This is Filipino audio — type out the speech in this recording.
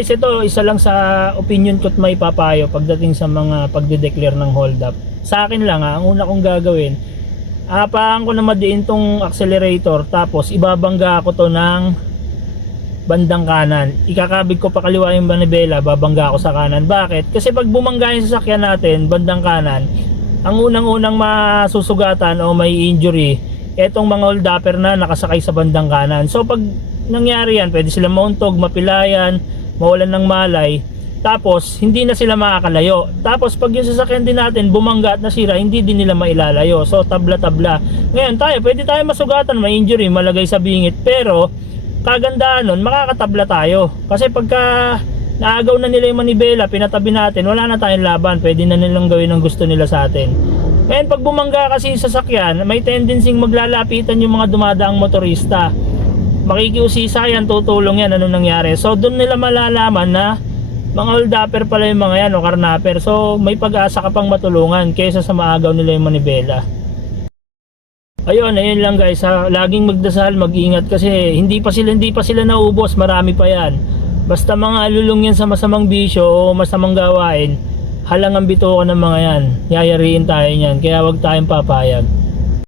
guys, ito isa lang sa opinion ko at may papayo pagdating sa mga pagde-declare ng hold up. Sa akin lang ha, ang una kong gagawin, apahan ko na madiin tong accelerator tapos ibabangga ko to ng bandang kanan. Ikakabig ko pa kaliwa yung manibela, babangga ako sa kanan. Bakit? Kasi pag bumangga yung sasakyan natin, bandang kanan, ang unang-unang masusugatan o may injury, etong mga hold upper na nakasakay sa bandang kanan. So pag nangyari yan, pwede sila mauntog, mapilayan, mawalan ng malay, tapos hindi na sila makakalayo. Tapos pag yung sasakyan din natin bumangga at nasira, hindi din nila mailalayo. So tabla-tabla. Ngayon tayo, pwede tayo masugatan, may injury, malagay sa bingit, pero kagandaan nun, makakatabla tayo. Kasi pagka naagaw na nila yung manibela, pinatabi natin, wala na tayong laban. Pwede na nilang gawin ang gusto nila sa atin. Ngayon, pag bumangga kasi sa sasakyan, may tendency maglalapitan yung mga dumadaang motorista. Makikiusisa yan, tutulong yan, ano nangyari. So, doon nila malalaman na mga hold upper pala yung mga yan o karnapper. So, may pag-asa ka pang matulungan kaysa sa maagaw nila yung manibela. Ayun, ayun lang guys ha. Laging magdasal, mag-ingat kasi hindi pa sila hindi pa sila naubos, marami pa 'yan. Basta mga alulong yan sa masamang bisyo o masamang gawain, halangan bito ko ng mga yan. Yayariin tayo niyan, kaya wag tayong papayag.